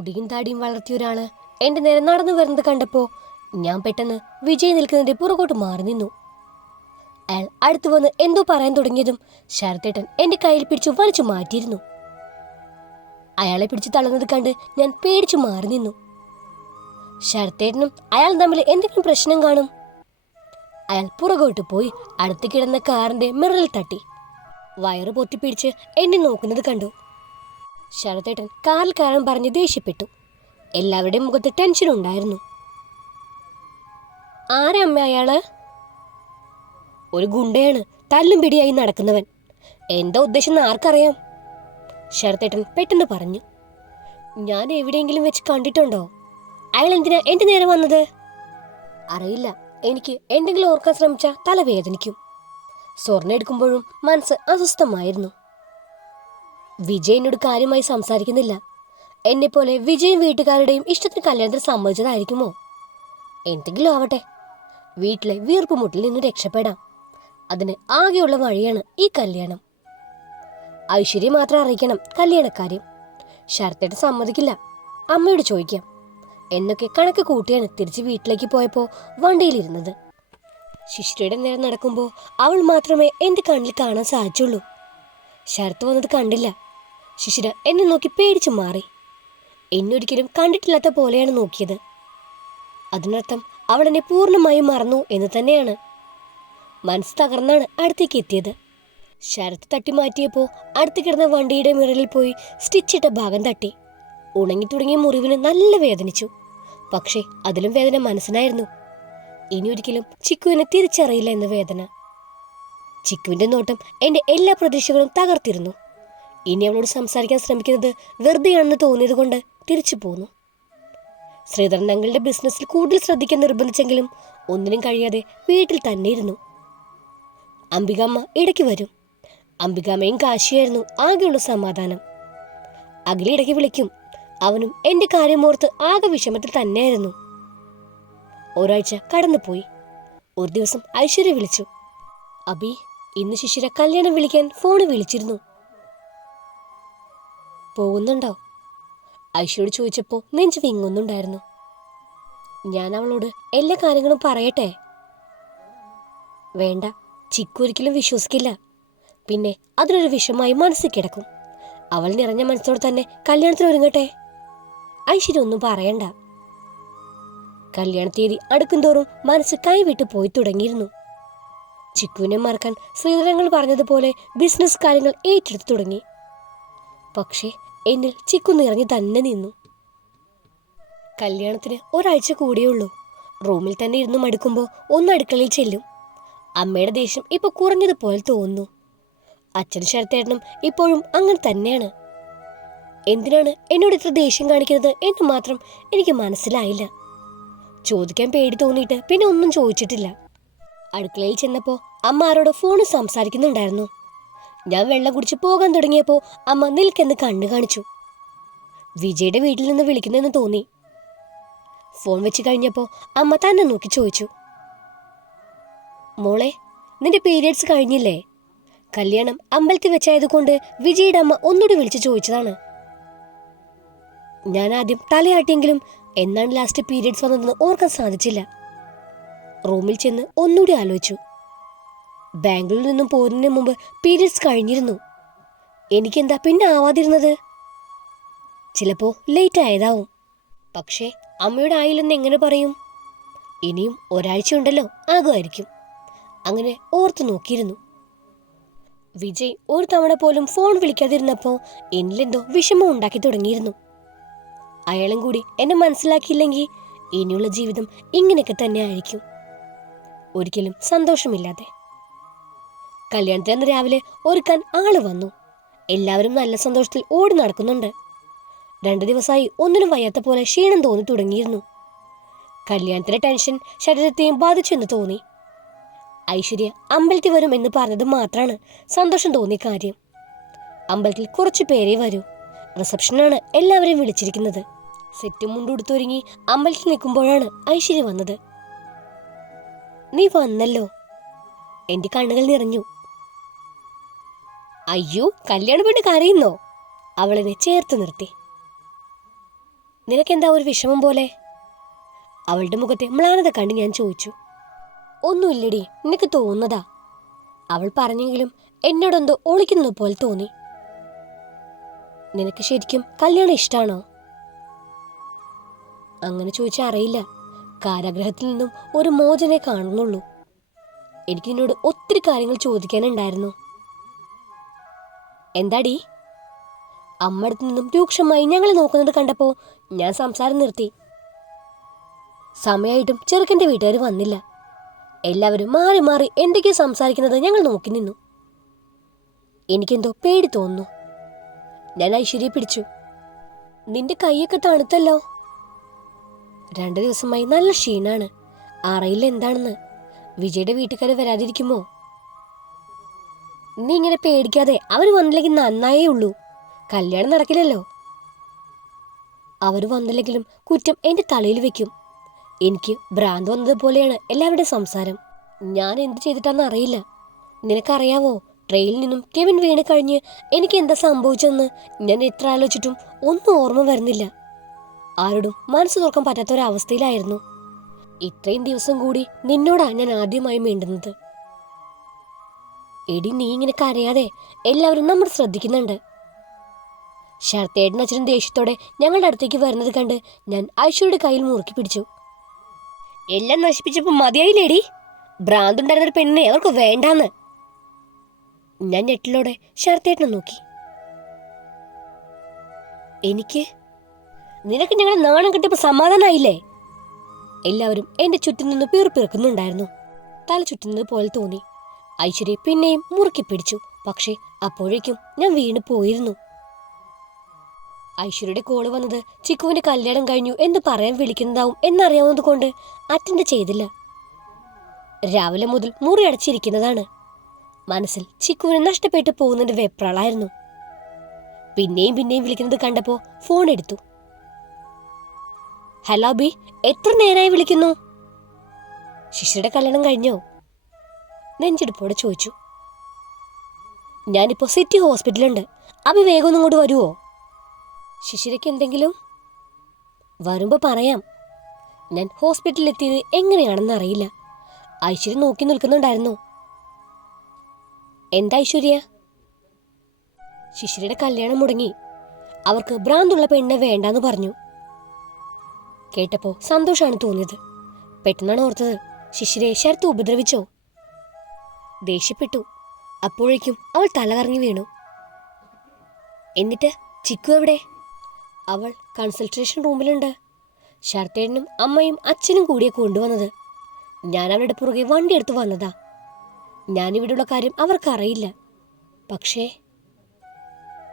മുടിയും താടിയും വളർത്തിയ ഒരാൾ എന്റെ നേരെ നടന്നു വരുന്നത് കണ്ടപ്പോ ഞാൻ പെട്ടെന്ന് വിജയ് നിൽക്കുന്നതിന്റെ പുറകോട്ട് മാറി നിന്നു. അയാൾ അടുത്തു വന്ന് എന്തോ പറയാൻ തുടങ്ങിയതും ശരത്തേട്ടൻ എന്റെ കയ്യിൽ പിടിച്ചു വലിച്ചു മാറ്റിയിരുന്നു. അയാളെ പിടിച്ചു തള്ളുന്നത് കണ്ട് ഞാൻ പേടിച്ചു മാറി നിന്നു. ശരത്തേട്ടനും അയാൾ തമ്മിൽ എന്തെങ്കിലും പ്രശ്നം കാണും. അയാൾ പുറകോട്ട് പോയി അടുത്ത് കിടന്ന കാറിന്റെ മിററിൽ തട്ടി. വയറ് പൊത്തിപ്പിടിച്ച് എന്നെ നോക്കുന്നത് കണ്ടു. ശരത്തേട്ടൻ കാറിൽ കയറാൻ പറഞ്ഞ് ദേഷ്യപ്പെട്ടു. എല്ലാവരുടെയും മുഖത്ത് ടെൻഷൻ ഉണ്ടായിരുന്നു. ആരാ അമ്മ അയാൾ? ഒരു ഗുണ്ടയാണ്. തല്ലും പിടിയായി നടക്കുന്നവൻ. എന്താ ഉദ്ദേശം എന്ന് ആർക്കറിയാം? ശരതേട്ടൻ പെട്ടെന്ന് പറഞ്ഞു. ഞാൻ എവിടെയെങ്കിലും വെച്ച് കണ്ടിട്ടുണ്ടോ? അയാൾ എന്തിനാ എന്റെ നേരെ വന്നത്? അറിയില്ല. എനിക്ക് എന്തെങ്കിലും ഓർക്കാൻ ശ്രമിച്ചാൽ തലവേദനിക്കും. സ്വർണ എടുക്കുമ്പോഴും മനസ്സ് അസ്വസ്ഥമായിരുന്നു. വിജയ് എന്നോട് കാര്യമായി സംസാരിക്കുന്നില്ല. എന്നെപ്പോലെ വിജയും വീട്ടുകാരുടെയും ഇഷ്ടത്തിന് കല്യാണത്തിന് സമ്മതിച്ചതായിരിക്കുമോ? എന്തെങ്കിലും ആവട്ടെ. വീട്ടിലെ വീർപ്പുമുട്ടിൽ നിന്ന് രക്ഷപ്പെടാം. അതിന് ആകെയുള്ള വഴിയാണ് ഈ കല്യാണം. ഐശ്വര്യ മാത്രം അറിയിക്കണം കല്യാണക്കാര്യം ശരത്തേട്ട് സമ്മതിക്കില്ല. അമ്മയോട് ചോദിക്കാം. എന്നൊക്കെ കണക്ക് കൂട്ടിയാണ് തിരിച്ച് വീട്ടിലേക്ക് പോയപ്പോൾ വണ്ടിയിലിരുന്നത്. ശിശ്രയുടെ നേരം നടക്കുമ്പോൾ അവൾ മാത്രമേ എന്റെ കണ്ണിൽ കാണാൻ സാധിച്ചുള്ളൂ. ശരത്ത് വന്നത് കണ്ടില്ല. ശിശിര എന്നെ നോക്കി പേടിച്ചു മാറി. എന്നൊരിക്കലും കണ്ടിട്ടില്ലാത്ത പോലെയാണ് നോക്കിയത്. അതിനർത്ഥം അവൾ എന്നെ പൂർണമായും മറന്നു എന്ന് തന്നെയാണ്. മനസ്സ് തകർന്നാണ് അടുത്തേക്ക് എത്തിയത്. ശരത്ത് തട്ടി മാറ്റിയപ്പോൾ അടുത്ത് കിടന്ന വണ്ടിയുടെ മിററിൽ പോയി സ്റ്റിച്ചിട്ട ഭാഗം തട്ടി. ഉണങ്ങി തുടങ്ങിയ മുറിവിന് നല്ല വേദനിച്ചു. പക്ഷേ അതിലും വേദന മനസ്സിനായിരുന്നു. ഇനിയൊരിക്കലും ചിക്കുവിനെ തിരിച്ചറിയില്ല എന്ന വേദന. ചിക്കുവിന്റെ നോട്ടം എന്റെ എല്ലാ പ്രതീക്ഷകളും തകർത്തിരുന്നു. ഇനി അവളോട് സംസാരിക്കാൻ ശ്രമിക്കുന്നത് വെറുതെയാണെന്ന് തോന്നിയത് കൊണ്ട് തിരിച്ചു പോന്നു. ശ്രീധരൻ തങ്ങളുടെ ബിസിനസ്സിൽ കൂടുതൽ ശ്രദ്ധിക്കാൻ നിർബന്ധിച്ചെങ്കിലും ഒന്നിനും കഴിയാതെ വീട്ടിൽ തന്നെ ഇരുന്നു. അംബികാമ്മ ഇടയ്ക്ക് വരും. അംബികാമ്മയും കാശിയായിരുന്നു ആകെയുള്ള സമാധാനം. അഖില ഇടയ്ക്ക് വിളിക്കും. അവനും എന്റെ കാര്യമോർത്ത് ആകെ വിഷമത്തിൽ തന്നെയായിരുന്നു. ഒരാഴ്ച കടന്നുപോയി. ഒരു ദിവസം ഐശ്വര്യ വിളിച്ചു. അബി ഇന്ന് ശിശിര കല്യാണം വിളിക്കാൻ ഫോണ് വിളിച്ചിരുന്നു. പോകുന്നുണ്ടോ? ഐഷയോട് ചോദിച്ചപ്പോൾ നെഞ്ച് വിങ്ങുന്നുണ്ടായിരുന്നു. ഞാൻ അവളോട് എല്ലാ കാര്യങ്ങളും പറയട്ടെ? വേണ്ട ചിക്കു ഒരിക്കലും വിശ്വസിക്കില്ല. പിന്നെ അതിനൊരു വിഷമായി മനസ്സിൽ കിടക്കും. അവൾ നിറഞ്ഞ മനസ്സോട് തന്നെ കല്യാണത്തിന് ഒരുങ്ങട്ടെ? ഐശ്വര്യ ഒന്നും പറയണ്ട. കല്യാണ തീയതി അടുക്കുംതോറും മനസ്സ് കൈവിട്ട് പോയി തുടങ്ങിയിരുന്നു. ചിക്കുവിനെ മറക്കാൻ ശ്രീധരങ്ങൾ പറഞ്ഞതുപോലെ ബിസിനസ് കാര്യങ്ങൾ ഏറ്റെടുത്തു തുടങ്ങി. പക്ഷേ എന്നിൽ ചിക്കു നിറഞ്ഞു തന്നെ നിന്നു. കല്യാണത്തിന് ഒരാഴ്ച കൂടിയേ ഉള്ളൂ. റൂമിൽ തന്നെ ഇരുന്ന് മടുക്കുമ്പോൾ ഒന്ന് അടുക്കളയിൽ ചെല്ലും. അമ്മയുടെ ദേഷ്യം ഇപ്പൊ കുറഞ്ഞതുപോലെ തോന്നുന്നു. അച്ഛൻ ശരത്തേട്ടനും ഇപ്പോഴും അങ്ങനെ തന്നെയാണ്. എന്തിനാണ് എന്നോട് ഇത്ര ദേഷ്യം കാണിക്കുന്നത് എന്ന് മാത്രം എനിക്ക് മനസ്സിലായില്ല. ചോദിക്കാൻ പേടി തോന്നിയിട്ട് പിന്നെ ഒന്നും ചോദിച്ചിട്ടില്ല. അടുക്കളയിൽ ചെന്നപ്പോൾ അമ്മ ആരോട് ഫോണിൽ സംസാരിക്കുന്നുണ്ടായിരുന്നു. ഞാൻ വെള്ളം കുടിച്ച് പോകാൻ തുടങ്ങിയപ്പോൾ അമ്മ നിൽക്കെന്ന് കണ്ണു കാണിച്ചു. വിജയുടെ വീട്ടിൽ നിന്ന് വിളിക്കുന്നെന്ന് തോന്നി. ഫോൺ വെച്ച് കഴിഞ്ഞപ്പോൾ അമ്മ തന്നെ നോക്കി ചോദിച്ചു. മോളെ നിന്റെ പീരിയഡ്സ് കഴിഞ്ഞില്ലേ? കല്യാണം അമ്പലത്തിൽ വെച്ചായതുകൊണ്ട് വിജയുടെ അമ്മ ഒന്നുകൂടി വിളിച്ച് ചോദിച്ചതാണ്. ഞാൻ ആദ്യം തലയാട്ടിയെങ്കിലും എന്നാണ് ലാസ്റ്റ് പീരിയഡ്സ് വന്നതെന്ന് ഓർക്കാൻ സാധിച്ചില്ല. റൂമിൽ ചെന്ന് ഒന്നുകൂടി ആലോചിച്ചു. ബാംഗ്ലൂരിൽ നിന്നും പോരുന്നതിന് മുമ്പ് പീരീഡ്സ് കഴിഞ്ഞിരുന്നു. എനിക്കെന്താ പിന്നെ ആവാതിരുന്നത്? ചിലപ്പോ ലേറ്റ് ആയതാവും. പക്ഷേ അമ്മയുടെ ആയില്ലെന്ന് എങ്ങനെ പറയും? ഇനിയും ഒരാഴ്ച ഉണ്ടല്ലോ ആകുമായിരിക്കും. അങ്ങനെ ഓർത്തു നോക്കിയിരുന്നു. വിജയ് ഒരു തവണ പോലും ഫോൺ വിളിക്കാതിരുന്നപ്പോൾ എന്നിലെന്തോ വിഷമം ഉണ്ടാക്കി തുടങ്ങിയിരുന്നു. അയാളും കൂടി എന്നെ മനസ്സിലാക്കിയില്ലെങ്കിൽ ഇനിയുള്ള ജീവിതം ഇങ്ങനെയൊക്കെ തന്നെ ആയിരിക്കും. ഒരിക്കലും സന്തോഷമില്ലാതെ. കല്യാണത്തിന് രാവിലെ ഒരുക്കാൻ ആൾ വന്നു. എല്ലാവരും നല്ല സന്തോഷത്തിൽ ഓടി നടക്കുന്നുണ്ട്. രണ്ടു ദിവസമായി ഒന്നിനും വയ്യാത്ത പോലെ ക്ഷീണം തോന്നി തുടങ്ങിയിരുന്നു. കല്യാണത്തിലെ ടെൻഷൻ ശരീരത്തെയും ബാധിച്ചെന്ന് തോന്നി. ഐശ്വര്യ അമ്പലത്തിൽ വരും എന്ന് പറഞ്ഞത് മാത്രമാണ് സന്തോഷം തോന്നിയ കാര്യം. അമ്പലത്തിൽ കുറച്ച് പേരേ വരൂ. റിസപ്ഷനാണ് എല്ലാവരെയും വിളിച്ചിരിക്കുന്നത്. സെറ്റും മുണ്ടുടുത്തൊരുങ്ങി അമ്പലത്തിൽ നിൽക്കുമ്പോഴാണ് ഐശ്വര്യ വന്നത്. നീ വന്നല്ലോ. എന്റെ കണ്ണുകൾ നിറഞ്ഞു. അയ്യോ കല്യാണ പെണ്ണ് കരയുന്നോ? അവളെന്നെ ചേർത്ത് നിർത്തി. നിനക്കെന്താ ഒരു വിഷമം പോലെ? അവളുടെ മുഖത്തെ മ്ലാനത കണ്ട് ഞാൻ ചോദിച്ചു. ഒന്നുമില്ലടി നിനക്ക് തോന്നുന്നതാ? അവൾ പറഞ്ഞെങ്കിലും എന്നോടെന്തോ ഒളിക്കുന്ന പോലെ തോന്നി. നിനക്ക് ശരിക്കും കല്യാണം ഇഷ്ടാണോ? അങ്ങനെ ചോദിച്ചാൽ അറിയില്ല. കാരാഗ്രഹത്തിൽ നിന്നും ഒരു മോചനെ കാണുന്നുള്ളൂ. എനിക്ക് നിന്നോട് ഒത്തിരി കാര്യങ്ങൾ ചോദിക്കാനുണ്ടായിരുന്നു. എന്താടി? അമ്മടുത്ത് നിന്നും രൂക്ഷമായി ഞങ്ങളെ നോക്കുന്നത് കണ്ടപ്പോൾ ഞാൻ സംസാരം നിർത്തി. സമയമായിട്ടും ചെറുക്കന്റെ വീട്ടുകാർ വന്നില്ല. എല്ലാവരും മാറി മാറി എന്തൊക്കെയോ സംസാരിക്കുന്നത് ഞങ്ങൾ നോക്കി നിന്നു. എനിക്കെന്തോ പേടി തോന്നുന്നു. ഞാൻ ഐശ്വര്യയെ പിടിച്ചു. നിന്റെ കൈയൊക്കെ തണുത്തല്ലോ. രണ്ടു ദിവസമായി നല്ല ക്ഷീണാണ്. അറിയില്ല എന്താണെന്ന്? വിജയുടെ വീട്ടുകാരെ വരാതിരിക്കുമോ? നീ ഇങ്ങനെ പേടിക്കാതെ അവർ വന്നില്ലെങ്കിൽ നന്നായേ ഉള്ളൂ. കല്യാണം നടക്കില്ലല്ലോ. അവർ വന്നില്ലെങ്കിലും കുറ്റം എന്റെ തലയിൽ വെക്കും. എനിക്ക് ഭ്രാന്ത് വന്നതുപോലെയാണ് എല്ലാവരുടെയും സംസാരം. ഞാൻ എന്ത് ചെയ്തിട്ടാന്ന് അറിയില്ല. നിനക്കറിയാവോ ട്രെയിനിൽ നിന്നും കെവിൻ വീണ് കഴിഞ്ഞ് എനിക്ക് എന്താ സംഭവിച്ചതെന്ന് ഞാൻ എത്ര ആലോചിച്ചിട്ടും ഒന്നും ഓർമ്മ വരുന്നില്ല. ആരോടും മനസ്സ് തുറക്കാൻ പറ്റാത്ത ഒരവസ്ഥയിലായിരുന്നു ഇത്രയും ദിവസം കൂടി നിന്നോടാണ് ഞാൻ ആദ്യമായി മിണ്ടുന്നത്. എടി നീ ഇങ്ങനെ കരയാതെ എല്ലാവരും നമ്മൾ ശ്രദ്ധിക്കുന്നുണ്ട്. ശരത്തേട്ടൻ അച്ഛനും ദേഷ്യത്തോടെ ഞങ്ങളുടെ അടുത്തേക്ക് വരുന്നത് കണ്ട് ഞാൻ ഐശ്വര്യയുടെ കയ്യിൽ മുറുക്കി പിടിച്ചു. എല്ലാം നശിപ്പിച്ചപ്പോ മതിയായില്ലേടി? ഭ്രാന്തുണ്ടായിരുന്ന ഒരു പെണ്ണിനെ അവർക്ക് വേണ്ടാന്ന്. ഞാൻ ഞെട്ടിലോടെ ശരത്തേട്ടനെ നോക്കി. എനിക്ക്? നിനക്ക് ഞങ്ങളെ നാണം കിട്ടിയപ്പോ സമാധാനായില്ലേ? എല്ലാവരും എന്റെ ചുറ്റും നിന്ന് പീർപ്പിറക്കുന്നുണ്ടായിരുന്നു തല ചുറ്റുന്നത് പോലെ തോന്നി. ഐശ്വര്യ പിന്നെയും മുറുക്കി പിടിച്ചു. പക്ഷേ അപ്പോഴേക്കും ഞാൻ വീണ് പോയിരുന്നു. ഐശ്വര്യയുടെ കോൾ വന്നത് ചിക്കുവിന്റെ കല്യാണം കഴിഞ്ഞു എന്ന് പറയാൻ വിളിക്കുന്നതാവും എന്നറിയാവുന്നത് കൊണ്ട് അറ്റൻഡ് ചെയ്തില്ല. രാവിലെ മുതൽ മുറി അടച്ചിരിക്കുന്നതാണ്. മനസ്സിൽ ചിക്കുവിനെ നഷ്ടപ്പെട്ടു പോകുന്നതിന്റെ വെപ്രാളായിരുന്നു. പിന്നെയും പിന്നെയും വിളിക്കുന്നത് കണ്ടപ്പോ ഫോൺ എടുത്തു. ഹലോ ബി എത്ര നേരമായി വിളിക്കുന്നു? ശിശുടെ കല്യാണം കഴിഞ്ഞോ? നെഞ്ചെടുപ്പോടെ ചോദിച്ചു. ഞാനിപ്പോ സിറ്റി ഹോസ്പിറ്റലുണ്ട്. അഭി വേഗം ഒന്നും ഇങ്ങോട്ട് വരുമോ ശിശിരയ്ക്ക് എന്തെങ്കിലും? വരുമ്പോൾ പറയാം. ഞാൻ ഹോസ്പിറ്റലിലെത്തിയത് എങ്ങനെയാണെന്ന് അറിയില്ല. ഐശ്വര്യ നോക്കി നിൽക്കുന്നുണ്ടായിരുന്നു. എന്താ ഐശ്വര്യ? ശിശിരയുടെ കല്യാണം മുടങ്ങി. അവർക്ക് ഭ്രാന്തുള്ള പെണ്ണെ വേണ്ടാന്ന് പറഞ്ഞു. കേട്ടപ്പോൾ സന്തോഷാണ് തോന്നിയത്. പെട്ടെന്നാണ് ഓർത്തത്. ശിശിരയെ ശരത്ത് ഉപദ്രവിച്ചോ? ദേഷ്യപ്പെട്ടു. അപ്പോഴേക്കും അവൾ തലകറങ്ങി വീണു. എന്നിട്ട് ചിക്കു എവിടെ? അവൾ കൺസൾട്ടേഷൻ റൂമിലുണ്ട്. ശരത്തേനും അമ്മയും അച്ഛനും കൂടിയെ കൊണ്ടുവന്നത്. ഞാൻ അവരുടെ പുറകെ വണ്ടി എടുത്ത് വന്നതാ. ഞാനിവിടെയുള്ള കാര്യം അവർക്കറിയില്ല. പക്ഷേ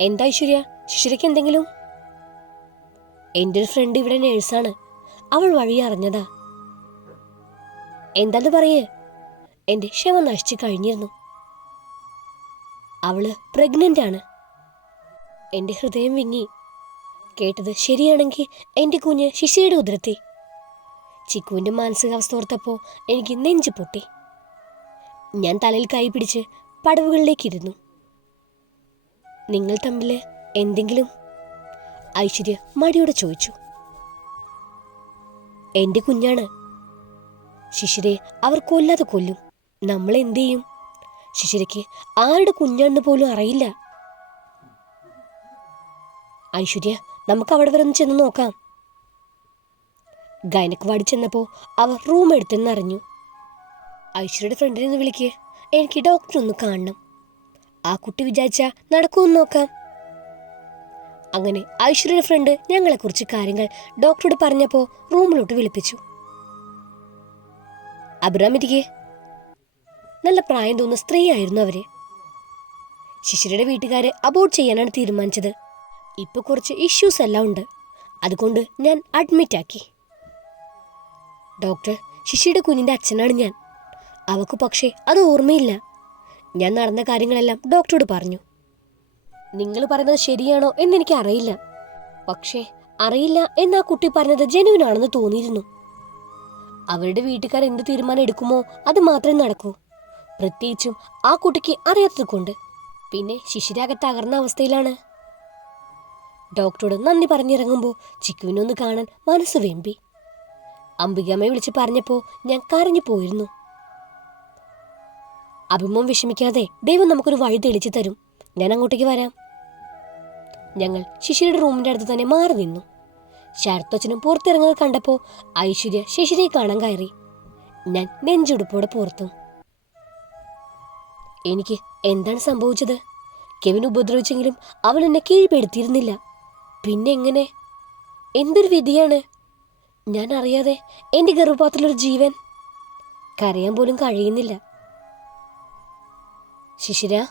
എന്താ ഐശ്വര്യ? ശിശിരയ്ക്ക് എന്തെങ്കിലും? എന്റെ ഒരു ഫ്രണ്ട് ഇവിടെ നേഴ്സാണ് അവൾ വഴി അറിഞ്ഞതാ. എന്താന്ന് പറയേ? എന്റെ ക്ഷമ നശിച്ചു കഴിഞ്ഞിരുന്നു. അവൾ പ്രഗ്നന്റ് ആണ്. എന്റെ ഹൃദയം വിങ്ങി. കേട്ടത് ശരിയാണെങ്കിൽ എന്റെ കുഞ്ഞ് ശിശിയുടെ ഉദരത്തി ചിക്കുവിന്റെ മാനസികാവസ്ഥ ഓർത്തപ്പോൾ എനിക്ക് നെഞ്ചു പൊട്ടി. ഞാൻ തലയിൽ കൈ പിടിച്ച് പടവുകളിലേക്ക് ഇരുന്നു. നിങ്ങൾ തമ്മിൽ എന്തെങ്കിലും? ഐശ്വര്യ മടിയോടെ ചോദിച്ചു. എന്റെ കുഞ്ഞാണ്. ശിശിരെ അവർ കൊല്ലാതെ കൊല്ലും. നമ്മൾ എന്ത് ചെയ്യും ശിശിരയ്ക്ക് ആരുടെ കുഞ്ഞാണെന്ന് പോലും അറിയില്ല. ഐശ്വര്യ നമുക്ക് അവിടെ വരെ ഒന്ന് ചെന്ന് നോക്കാം. ഗൈനക്ക് വാടി ചെന്നപ്പോൾ അവർ റൂം എടുത്തെന്ന് അറിഞ്ഞു. ഐശ്വര്യയുടെ ഫ്രണ്ടിനെ ഒന്ന് വിളിക്ക്. എനിക്ക് ഡോക്ടറെ ഒന്ന് കാണണം. ആ കുട്ടി വിചാരിച്ച നടക്കുമെന്ന് നോക്കാം. അങ്ങനെ ഐശ്വര്യയുടെ ഫ്രണ്ട് ഞങ്ങളെക്കുറിച്ച് കാര്യങ്ങൾ ഡോക്ടറോട് പറഞ്ഞപ്പോൾ റൂമിലോട്ട് വിളിപ്പിച്ചു. അബ്രാമിറ്റിക്ക് നല്ല പ്രായം തോന്നുന്ന സ്ത്രീയായിരുന്നു അവർ. ശിശിരയുടെ വീട്ടുകാർ അബോർട്ട് ചെയ്യാനാണ് തീരുമാനിച്ചത്. ഇപ്പൊ കുറച്ച് ഇഷ്യൂസ് എല്ലാം ഉണ്ട്. അതുകൊണ്ട് ഞാൻ അഡ്മിറ്റ് ആക്കി. ഡോക്ടർ ശിശിയുടെ കുഞ്ഞിന്റെ അച്ഛനാണ് ഞാൻ. അവക്ക് പക്ഷേ അത് ഓർമ്മയില്ല. ഞാൻ നടന്ന കാര്യങ്ങളെല്ലാം ഡോക്ടറോട് പറഞ്ഞു. നിങ്ങൾ പറയുന്നത് ശരിയാണോ എന്നെനിക്ക് അറിയില്ല. പക്ഷേ അറിയില്ല എന്ന് ആ കുട്ടി പറഞ്ഞത് ജെനുവിൻ ആണെന്ന് തോന്നിയിരുന്നു. അവരുടെ വീട്ടുകാർ എന്ത് തീരുമാനം എടുക്കുമോ അത് മാത്രമേ നടക്കൂ. പ്രത്യേകിച്ചും ആ കുട്ടിക്ക് അറിയാത്തത് കൊണ്ട് പിന്നെ ശിശിരാകെ തകർന്ന അവസ്ഥയിലാണ്. ഡോക്ടറോട് നന്ദി പറഞ്ഞിറങ്ങുമ്പോൾ ചിക്കുവിനൊന്ന് കാണാൻ മനസ്സ് വെമ്പി. അംബികാമ്മയെ വിളിച്ച് പറഞ്ഞപ്പോൾ ഞാൻ കരഞ്ഞു പോയിരുന്നു. അഭിമം വിഷമിക്കാതെ ദൈവം നമുക്കൊരു വഴി തെളിച്ചു തരും. ഞാൻ അങ്ങോട്ടേക്ക് വരാം. ഞങ്ങൾ ശിശിരയുടെ റൂമിന്റെ അടുത്ത് തന്നെ മാറി നിന്നു. ശരത്വച്ചനും പുറത്തിറങ്ങുന്നത് കണ്ടപ്പോൾ ഐശ്വര്യ ശിശിരയെ കാണാൻ കയറി. ഞാൻ നെഞ്ചുടുപ്പോടെ പുറത്തു. എനിക്ക് എന്താണ് സംഭവിച്ചത്? കെവിൻ ഉപദ്രവിച്ചെങ്കിലും അവൻ എന്നെ കീഴ്പ്പെടുത്തിയിരുന്നില്ല. പിന്നെ എങ്ങനെ? എന്തൊരു വിധിയാണ്? ഞാൻ അറിയാതെ എന്റെ ഗർഭപാത്രത്തിലൊരു ജീവൻ. കരയാൻ പോലും കഴിയുന്നില്ല. ശിശിര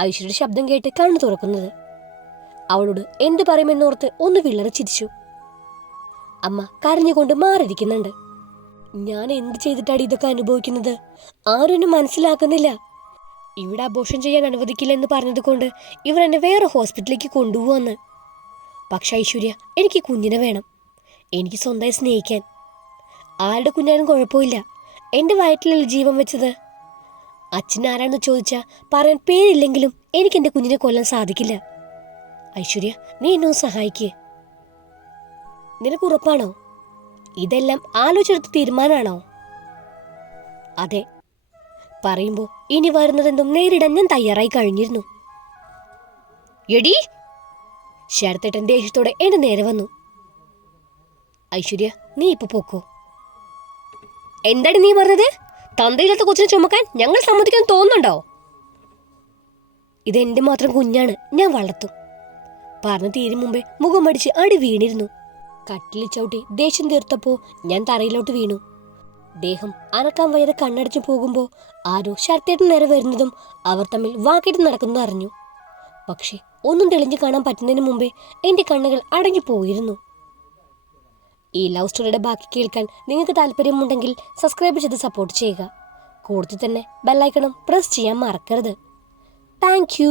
ഐശ്വര്യയുടെ ശബ്ദം കേട്ട് കണ്ണു തുറക്കുന്നത്. അവളോട് എന്ത് പറയുമെന്നോർത്ത് ഒന്ന് വിള്ളറി ചിരിച്ചു. അമ്മ കരഞ്ഞുകൊണ്ട് മാറിയിരിക്കുന്നുണ്ട്. ഞാൻ എന്ത് ചെയ്തിട്ടാണ് ഇതൊക്കെ അനുഭവിക്കുന്നത്? ആരും മനസ്സിലാക്കുന്നില്ല. ഇവിടെ അബോഷൻ ചെയ്യാൻ അനുവദിക്കില്ല എന്ന് പറഞ്ഞതുകൊണ്ട് ഇവർ എന്നെ വേറെ ഹോസ്പിറ്റലിലേക്ക് കൊണ്ടുപോവാന്ന്. പക്ഷെ ഐശ്വര്യ എനിക്ക് കുഞ്ഞിനെ വേണം. എനിക്ക് സ്വന്തമായി സ്നേഹിക്കാൻ. ആരുടെ കുഞ്ഞാനും കുഴപ്പമില്ല. എന്റെ വയറ്റിലല്ല ജീവൻ വെച്ചത്? അച്ഛൻ ആരാണെന്ന് ചോദിച്ചാൽ പറയാൻ പേരില്ലെങ്കിലും എനിക്ക് എന്റെ കുഞ്ഞിനെ കൊല്ലാൻ സാധിക്കില്ല. ഐശ്വര്യ നീ എന്നെ സഹായിക്കേ. നിനക്ക് ഉറപ്പാണോ? ഇതെല്ലാം ആലോചിച്ചെടുത്ത തീരുമാനമാണോ? അതെ പറയുമ്പോ ഇനി വരുന്നതെന്തും നേരിടാൻ ഞാൻ തയ്യാറായി കഴിഞ്ഞിരുന്നു. എടി ശരത്തേട്ടൻ ദേഷ്യത്തോടെ എന്റെ നേരെ വന്നു. ഐശ്വര്യ നീ ഇപ്പൊ പോക്കോ. എന്താണ് നീ പറഞ്ഞത്? തന്തയില്ലാത്ത കൊച്ചിനെ ചുമക്കാൻ ഞങ്ങൾ സമ്മതിക്കാൻ തോന്നുന്നുണ്ടോ? ഇതെന്റെ മാത്രം കുഞ്ഞാണ് ഞാൻ വളർത്തും. പറഞ്ഞു തീരും മുമ്പേ മുഖം അടിച്ച് അടി വീണിരുന്നു. കട്ടിലിൽ ചവിട്ടി ദേഷ്യം തീർത്തപ്പോ ഞാൻ തറയിലോട്ട് വീണു. ദേഹം അനക്കാൻ വയ്യാതെ കണ്ണടച്ചു പോകുമ്പോൾ ആരോ ശരത്തേട്ടൻ നേരെ വരുന്നതും അവർ തമ്മിൽ വാക്കിട്ട് നടക്കുന്നതും അറിഞ്ഞു. പക്ഷേ ഒന്നും തെളിഞ്ഞു കാണാൻ പറ്റുന്നതിന് മുമ്പേ എന്റെ കണ്ണുകൾ അടങ്ങി പോയിരുന്നു. ഈ ലവ് സ്റ്റോറിയുടെ ബാക്കി കേൾക്കാൻ നിങ്ങൾക്ക് താല്പര്യമുണ്ടെങ്കിൽ സബ്സ്ക്രൈബ് ചെയ്ത് സപ്പോർട്ട് ചെയ്യുക. കൂടുതൽ തന്നെ ബെല്ലൈക്കണം പ്രസ് ചെയ്യാൻ മറക്കരുത്. താങ്ക്